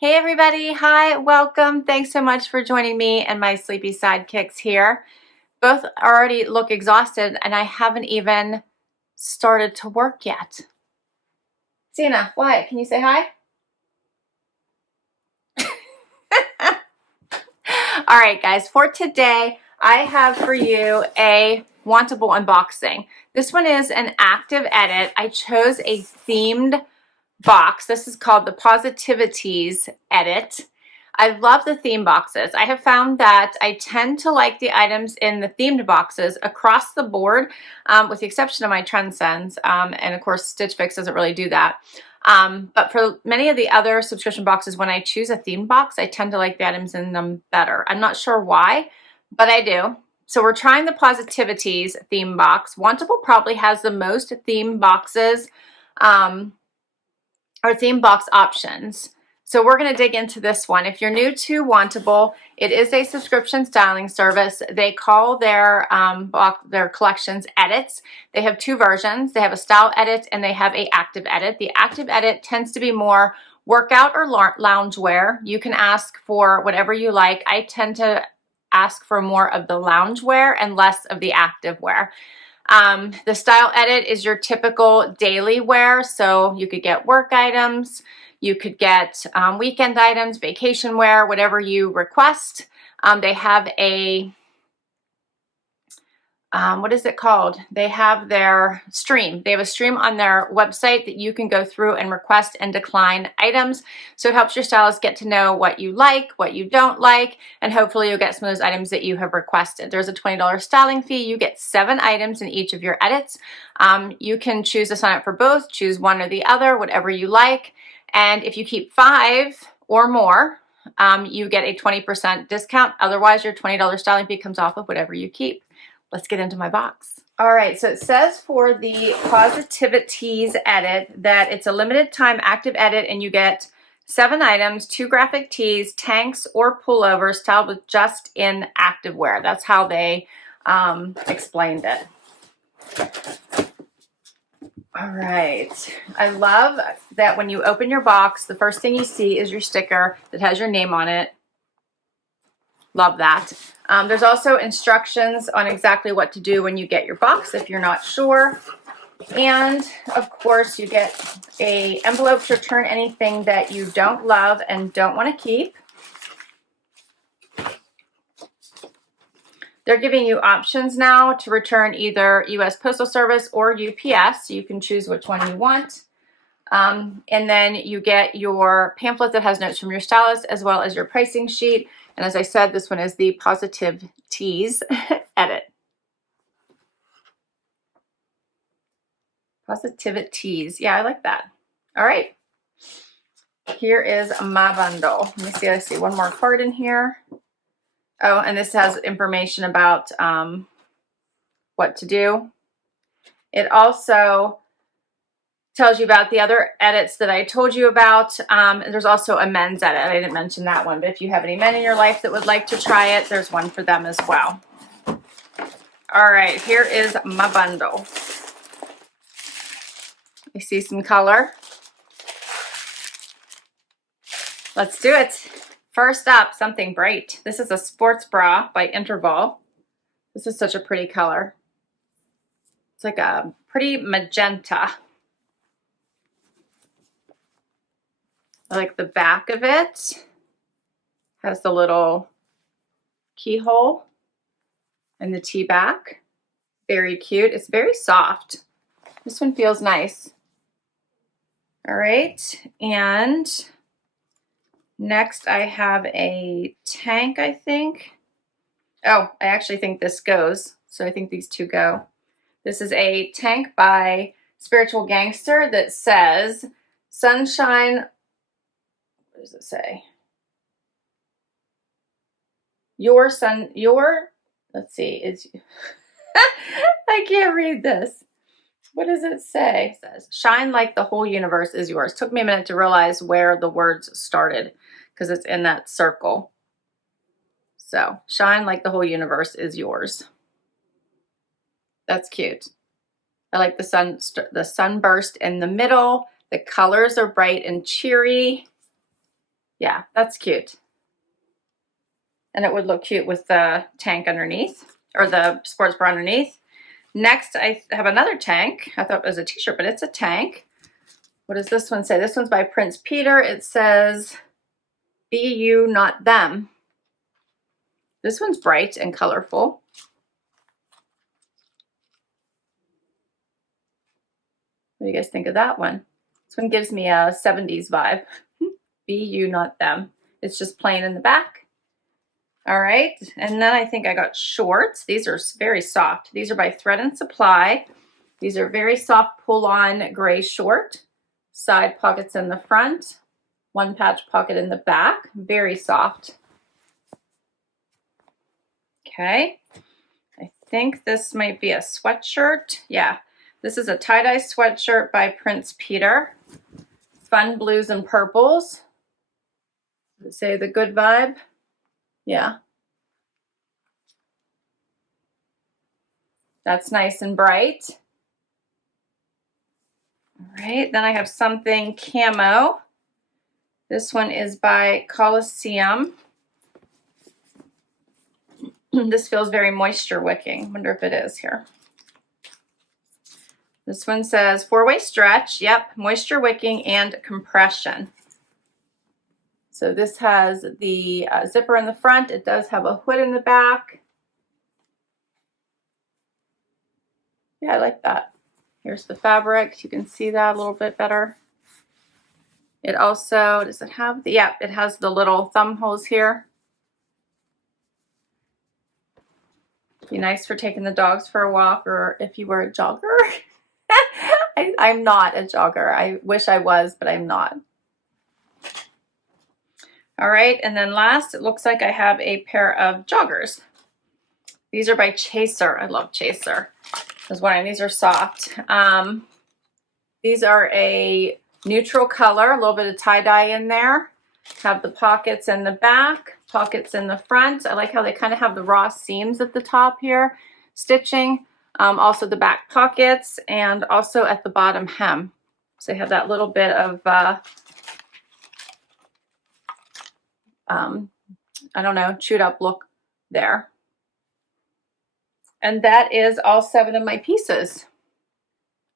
Hey everybody, hi, welcome. Thanks so much for joining me and my sleepy sidekicks here. Both already look exhausted and I haven't even started to work yet. Sienna, Wyatt, can you say hi? All right guys, for today I have for you a Wantable unboxing. This one is an active edit. I chose a themed box. This is called the PositiviTees edit. I love the theme boxes. I have found that I tend to like the items in the themed boxes across the board, with the exception of my Transcends, and of course Stitch Fix doesn't really do that. But for many of the other subscription boxes, when I choose a theme box, I tend to like the items in them better. I'm not sure why, but I do. So we're trying the PositiviTees theme box. Wantable probably has the most theme boxes, or theme box options. So we're going to dig into this one. If you're new to Wantable, it is a subscription styling service. They call their collections edits. They have two versions. They have a style edit and they have a active edit. The active edit tends to be more workout or lounge wear. You can ask for whatever you like. I tend to ask for more of the lounge wear and less of the active wear. The style edit is your typical daily wear, so you could get work items, you could get weekend items, vacation wear, whatever you request. They have a, what is it called? They have their stream. They have a stream on their website that you can go through and request and decline items. So it helps your stylist get to know what you like, what you don't like, and hopefully you'll get some of those items that you have requested. There's a $20 styling fee. You get 7 items in each of your edits. You can choose to sign up for both, choose one or the other, whatever you like. And if you keep 5 or more, you get a 20% discount. Otherwise, your $20 styling fee comes off of whatever you keep. Let's get into my box. All right, so it says for the PositiviTees edit that it's a limited time active edit and you get 7 items, 2 graphic tees, tanks, or pullovers styled with just in activewear. That's how they explained it. All right, I love that when you open your box, the first thing you see is your sticker that has your name on it. Love that. There's also instructions on exactly what to do when you get your box if you're not sure. And of course you get an envelope to return anything that you don't love and don't want to keep. They're giving you options now to return either US Postal Service or UPS. So you can choose which one you want. And then you get your pamphlet that has notes from your stylist as well as your pricing sheet. And as I said, this one is the PositiviTees edit. PositiviTees. Yeah, I like that. All right. Here is my bundle. Let me see. I see one more card in here. Oh, and this has information about what to do. It also tells you about the other edits that I told you about. There's also a men's edit. I didn't mention that one, but if you have any men in your life that would like to try it, there's one for them as well. All right, here is my bundle. I see some color. Let's do it. First up, something bright. This is a sports bra by Interval. This is such a pretty color. It's like a pretty magenta. I like the back of it. Has the little keyhole and the T-back. Very cute. It's very soft. This one feels nice. All right, and next I have a tank, I think. Oh, I actually think this goes. So I think these two go. This is a tank by Spiritual Gangster that says, sunshine, what does it say? Let's see, is, I can't read this. What does it say? It says, shine like the whole universe is yours. Took me a minute to realize where the words started because it's in that circle. So, shine like the whole universe is yours. That's cute. I like the sunburst in the middle. The colors are bright and cheery. Yeah, that's cute. And it would look cute with the tank underneath, or the sports bra underneath. Next, I have another tank. I thought it was a t-shirt, but it's a tank. What does this one say? This one's by Prince Peter. It says, "Be you, not them." This one's bright and colorful. What do you guys think of that one? This one gives me a 70s vibe. Be you, not them. It's just plain in the back. All right, and then I think I got shorts. These are very soft. These are by Thread and Supply. These are very soft pull-on gray short. Side pockets in the front, one patch pocket in the back. Very soft. Okay, I think this might be a sweatshirt. Yeah, this is a tie-dye sweatshirt by Prince Peter. Fun blues and purples. Does it say the good vibe? Yeah. That's nice and bright. All right, then I have something camo. This one is by Colosseum. This feels very moisture wicking. Wonder if it is here. This one says 4-way stretch. Yep, moisture wicking and compression. So this has the zipper in the front. It does have a hood in the back. Yeah, I like that. Here's the fabric. You can see that a little bit better. It also, does it have the, yeah, it has the little thumb holes here. Be nice for taking the dogs for a walk, or if you were a jogger. I'm not a jogger. I wish I was, but I'm not. All right, and then last, it looks like I have a pair of joggers. These are by Chaser. I love Chaser. I was wondering, these are soft. These are a neutral color, a little bit of tie-dye in there. Have the pockets in the back, pockets in the front. I like how they kind of have the raw seams at the top here, stitching. Also the back pockets, and also at the bottom hem. So you have that little bit of, I don't know, chewed up look there. And that is all 7 of my pieces.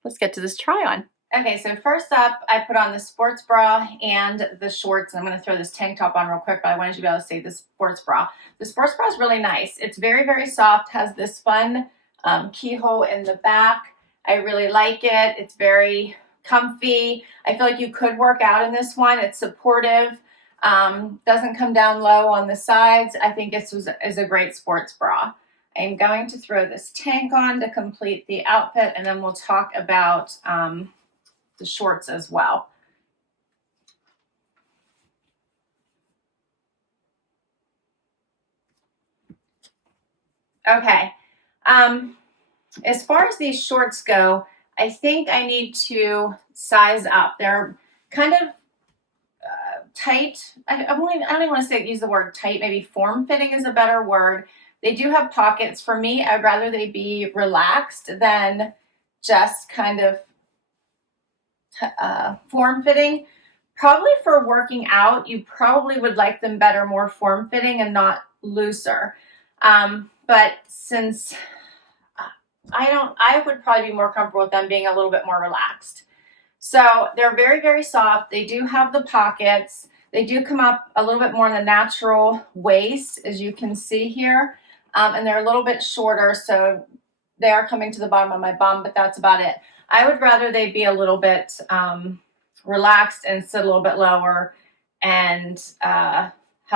Let's get to this try on. Okay, so first up, I put on the sports bra and the shorts. I'm going to throw this tank top on real quick, but I wanted you to be able to see the sports bra. The sports bra is really nice. It's very, very soft, has this fun keyhole in the back. I really like it. It's very comfy. I feel like you could work out in this one. It's supportive. Doesn't come down low on the sides. I think this is a great sports bra. I'm going to throw this tank on to complete the outfit, and then we'll talk about the shorts as well. Okay. As far as these shorts go, I think I need to size up. They're kind of tight. I don't even want to use the word tight. Maybe form-fitting is a better word. They do have pockets. For me, I'd rather they be relaxed than just kind of form-fitting. Probably for working out, you probably would like them better, more form-fitting and not looser. But since I would probably be more comfortable with them being a little bit more relaxed. So they're very, very soft. They do have the pockets. They do come up a little bit more in the natural waist, as you can see here. And they're a little bit shorter, so they are coming to the bottom of my bum, but that's about it. I would rather they be a little bit relaxed and sit a little bit lower and have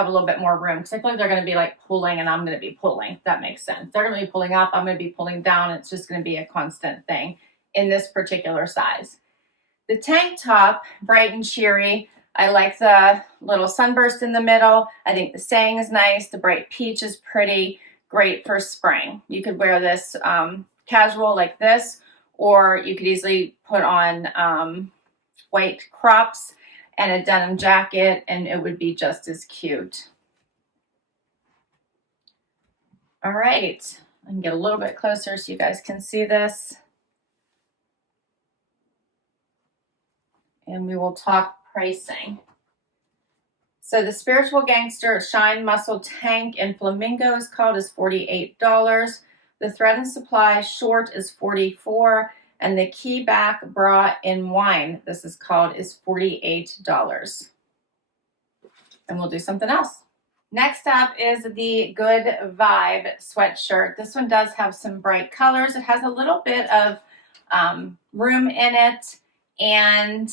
a little bit more room, because I feel like they're going to be like pulling and I'm going to be pulling, if that makes sense. They're going to be pulling up, I'm going to be pulling down. It's just going to be a constant thing in this particular size. The tank top, bright and cheery. I like the little sunburst in the middle. I think the saying is nice. The bright peach is pretty. Great for spring. You could wear this casual like this, or you could easily put on white crops and a denim jacket, and it would be just as cute. All right, I can get a little bit closer so you guys can see this. And we will talk pricing. So the Spiritual Gangster Shine Muscle Tank in Flamingo is called is $48. The Thread and Supply Short is $44. And the Key Back Bra in Wine, this is called, is $48. And we'll do something else. Next up is the Good Vibe sweatshirt. This one does have some bright colors. It has a little bit of room in it, and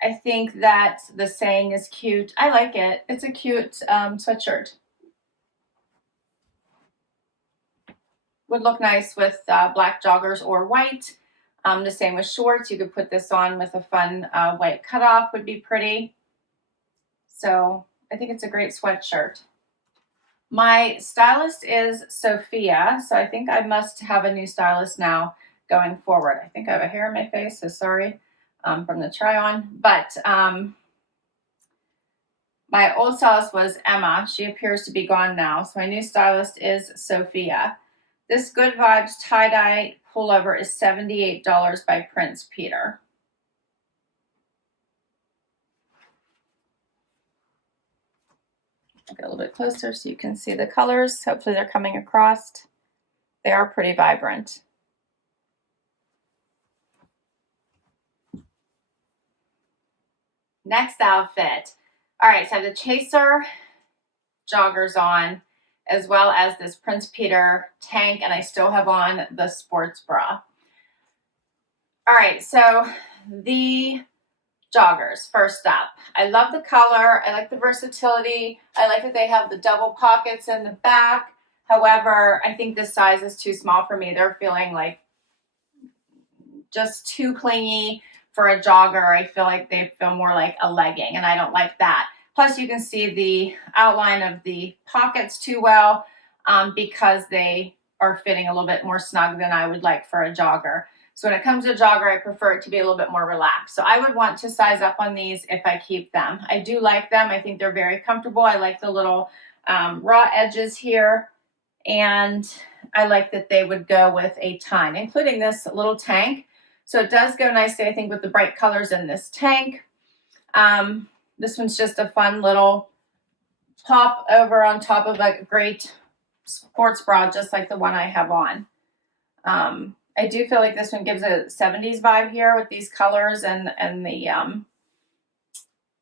I think that the saying is cute. I like it. It's a cute sweatshirt. Would look nice with black joggers or white. The same with shorts. You could put this on with a fun white cutoff, would be pretty. So I think it's a great sweatshirt. My stylist is Sophia, so I think I must have a new stylist now going forward. I think I have a hair in my face, so sorry from the try on. But my old stylist was Emma. She appears to be gone now, so my new stylist is Sophia. This Good Vibes tie-dye pullover is $78 by Prince Peter. I'll get a little bit closer so you can see the colors. Hopefully they're coming across. They are pretty vibrant. Next outfit. All right, so I have the Chaser joggers on, as well as this Prince Peter tank, and I still have on the sports bra. All right, so the joggers, first up. I love the color. I like the versatility. I like that they have the double pockets in the back. However, I think this size is too small for me. They're feeling like just too clingy for a jogger. I feel like they feel more like a legging, and I don't like that. Plus, you can see the outline of the pockets too well because they are fitting a little bit more snug than I would like for a jogger. So when it comes to a jogger, I prefer it to be a little bit more relaxed. So I would want to size up on these if I keep them. I do like them. I think they're very comfortable. I like the little raw edges here. And I like that they would go with a ton, including this little tank. So it does go nicely, I think, with the bright colors in this tank. This one's just a fun little pop over on top of a great sports bra, just like the one I have on. I do feel like this one gives a 70s vibe here with these colors and the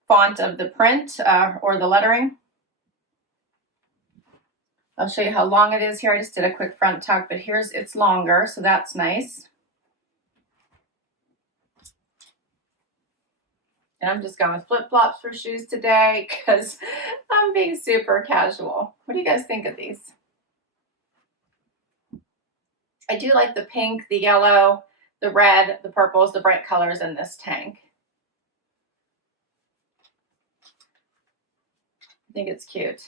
font of the print or the lettering. I'll show you how long it is here. I just did a quick front tuck, but here's it's longer, so that's nice. And I'm just going with flip-flops for shoes today because I'm being super casual. What do you guys think of these? I do like the pink, the yellow, the red, the purples, the bright colors in this tank. I think it's cute.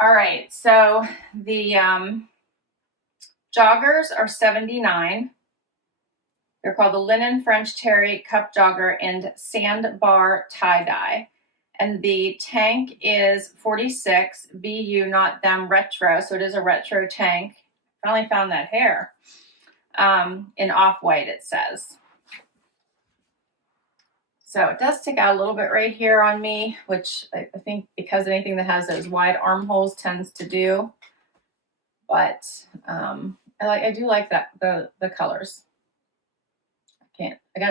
All right, so the joggers are $79. They're called the Linen French Terry Cup Jogger in Sandbar Tie-Dye. And the tank is $46, BU, not them, retro. So it is a retro tank. Finally found that hair. In off-white, it says. So it does stick out a little bit right here on me, which I think because anything that has those wide armholes tends to do. But I do like that the colors.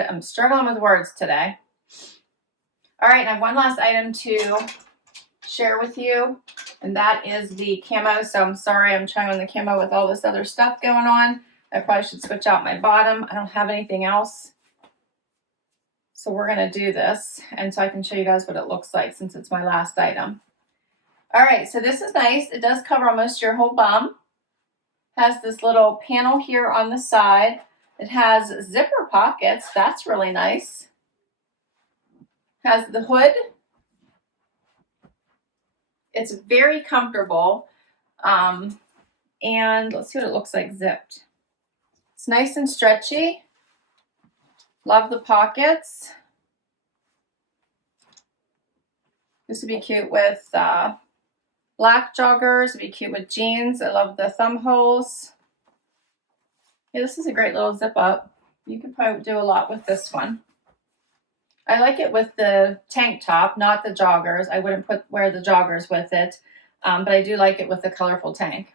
I'm struggling with words today. All right, and I have one last item to share with you, and that is the camo. So I'm sorry, I'm trying on the camo with all this other stuff going on. I probably should switch out my bottom. I don't have anything else. So we're gonna do this, and so I can show you guys what it looks like since it's my last item. All right, so this is nice. It does cover almost your whole bum. Has this little panel here on the side. It has zipper pockets. That's really nice. Has the hood. It's very comfortable. And let's see what it looks like zipped. It's nice and stretchy. Love the pockets. This would be cute with black joggers. It'd be cute with jeans. I love the thumb holes. Yeah, this is a great little zip up. You could probably do a lot with this one. I like it with the tank top, not the joggers. I wouldn't wear the joggers with it, but I do like it with the colorful tank.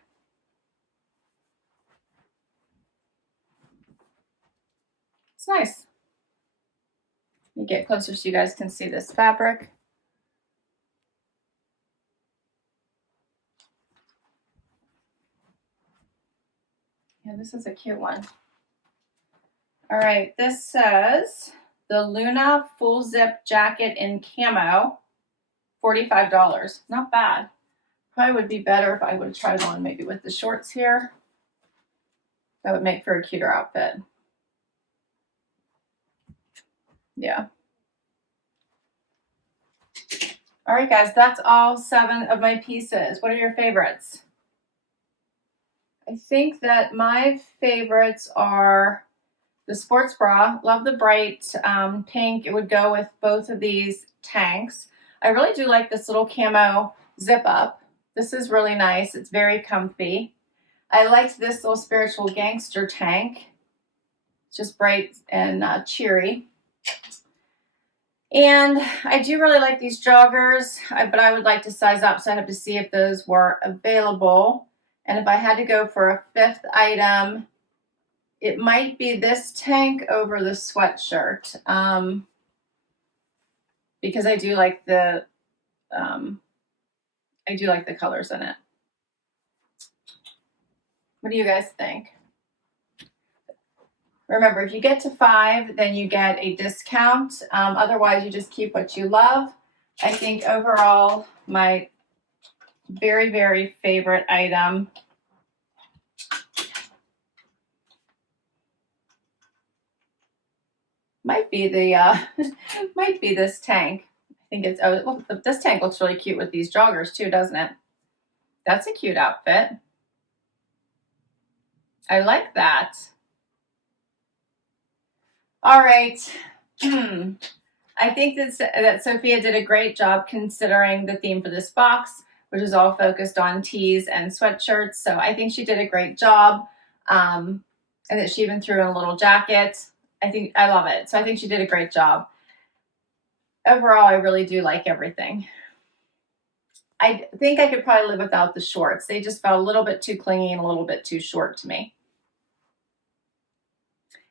It's nice. Let me get closer so you guys can see this fabric. Yeah, this is a cute one. All right, this says the Luna full zip jacket in camo, $45. Not bad. Probably would be better if I would have tried on maybe with the shorts here. That would make for a cuter outfit. Yeah. All right, guys, that's all 7 of my pieces. What are your favorites? I think that my favorites are the sports bra. Love the bright pink. It would go with both of these tanks. I really do like this little camo zip up. This is really nice. It's very comfy. I liked this little spiritual gangster tank. It's just bright and cheery. And I do really like these joggers, but I would like to size up, so I have to see if those were available. And if I had to go for a 5th item, it might be this tank over the sweatshirt, because I do like the colors in it. What do you guys think? Remember, if you get to 5, then you get a discount. Otherwise, you just keep what you love. I think overall, my very, very favorite item might be the might be this tank. I think it's, oh, look, this tank looks really cute with these joggers too, doesn't it? That's a cute outfit. I like that. All right. I think that Sophia did a great job considering the theme for this box, which is all focused on tees and sweatshirts. So I think she did a great job. And that she even threw in a little jacket. I love it. So I think she did a great job. Overall, I really do like everything. I think I could probably live without the shorts. They just felt a little bit too clingy and a little bit too short to me.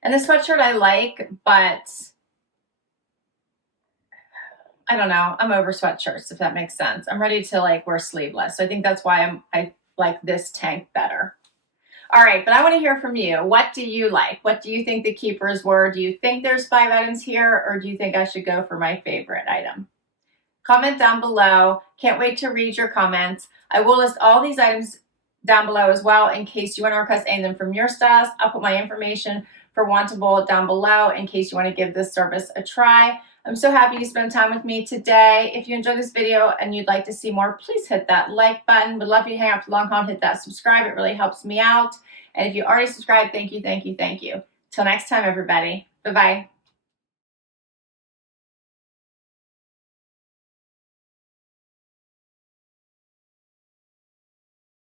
And the sweatshirt I like, but I don't know. I'm over sweatshirts, if that makes sense. I'm ready to like wear sleeveless. So I think that's why I like this tank better. All right, but I want to hear from you. What do you like? What do you think the keepers were? Do you think there's 5 items here, or do you think I should go for my favorite item? Comment down below. Can't wait to read your comments. I will list all these items down below as well in case you want to request any of them from your stylist. I'll put my information for Wantable down below in case you want to give this service a try. I'm so happy you spent time with me today. If you enjoyed this video and you'd like to see more, please hit that like button. Would love you to hang out for the long haul and hit that subscribe. It really helps me out. And if you already subscribed, thank you, thank you, thank you. Till next time, everybody. Bye-bye.